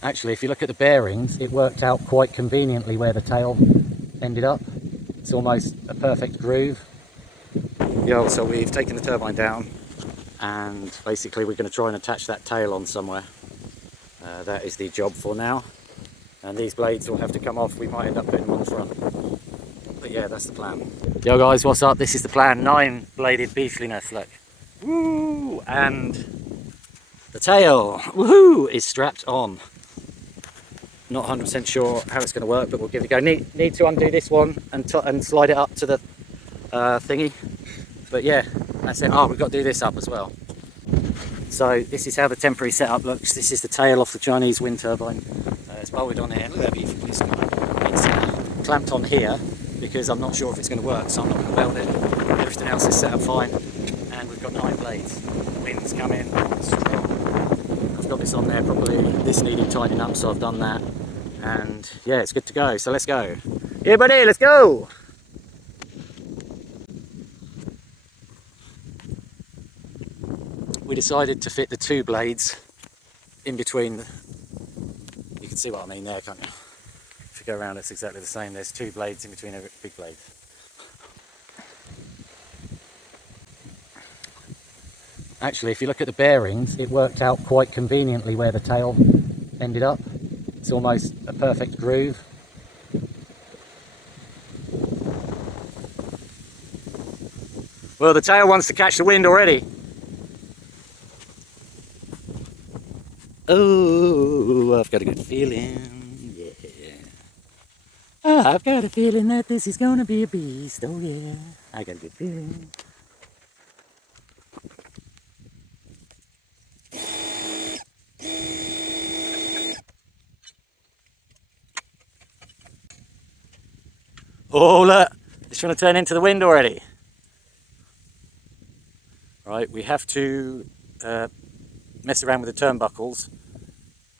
Actually, if you look at the bearings, it worked out quite conveniently where the tail ended up. It's almost a perfect groove. Yeah, so we've taken the turbine down and basically we're going to try and attach that tail on somewhere. That is the job for now. And these blades will have to come off. We might end up putting them on the front. But yeah, that's the plan. Yo guys, what's up? This is the plan. 9-bladed beastliness, look. Woo! And the tail, woohoo, is strapped on. Not 100% sure how it's going to work, but we'll give it a go. Need to undo this one and slide it up to the thingy. But yeah, that's it. Oh, we've got to do this up as well. So this is how the temporary setup looks. This is the tail off the Chinese wind turbine. It's bolted on here. Look at that beautiful. It's clamped on here because I'm not sure if it's going to work, so I'm not going to weld it. Everything else is set up fine. And we've got 9 blades. The wind's coming strong. I've got this on there properly. This needed tightening up, so I've done that. And yeah, it's good to go. So let's go. Yeah, buddy, let's go. We decided to fit the 2 blades in between. You can see what I mean there, can't you? If you go around, it's exactly the same. There's 2 blades in between every big blade. Actually, if you look at the bearings, it worked out quite conveniently where the tail ended up. It's almost a perfect groove. Well, the tail wants to catch the wind already. Oh, I've got a good feeling, yeah. I've got a feeling that this is gonna be a beast, oh yeah. I got a good feeling. Oh look, it's trying to turn into the wind already. Right, we have to mess around with the turnbuckles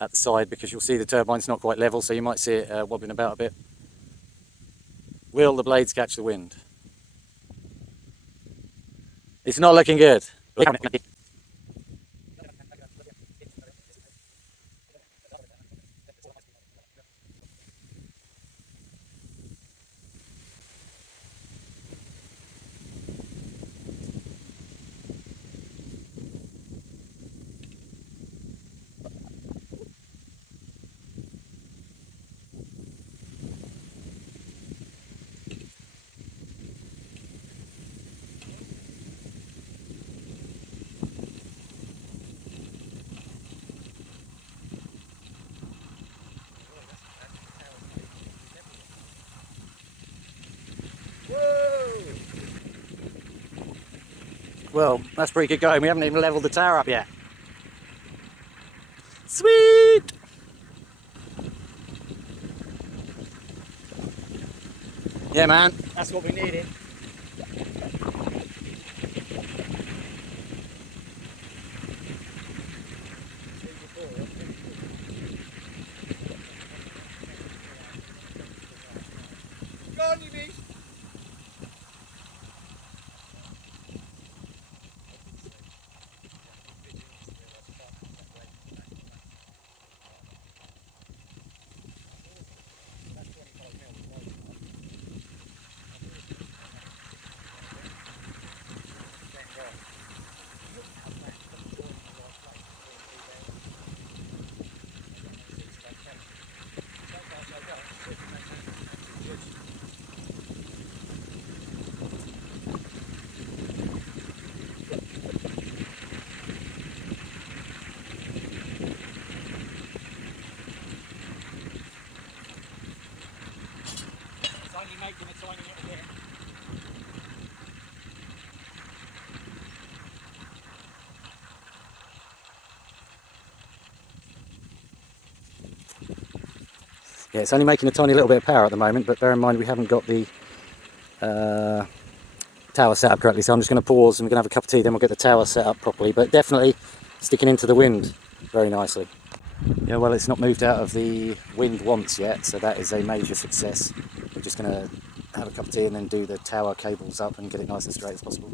at the side because you'll see the turbine's not quite level, so you might see it wobbling about a bit. Will the blades catch the wind? It's not looking good. Well, that's pretty good going. We haven't even leveled the tower up yet. Sweet! Yeah, man, that's what we needed. Go on, you beast! Making a tiny little bit. Yeah, it's only making a tiny little bit of power at the moment, but bear in mind we haven't got the tower set up correctly, so I'm just going to pause and we're going to have a cup of tea, then we'll get the tower set up properly, but definitely sticking into the wind very nicely. Yeah, well, it's not moved out of the wind once yet, so that is a major success. We're just going to have a cup of tea and then do the tower cables up and get it nice and straight as possible.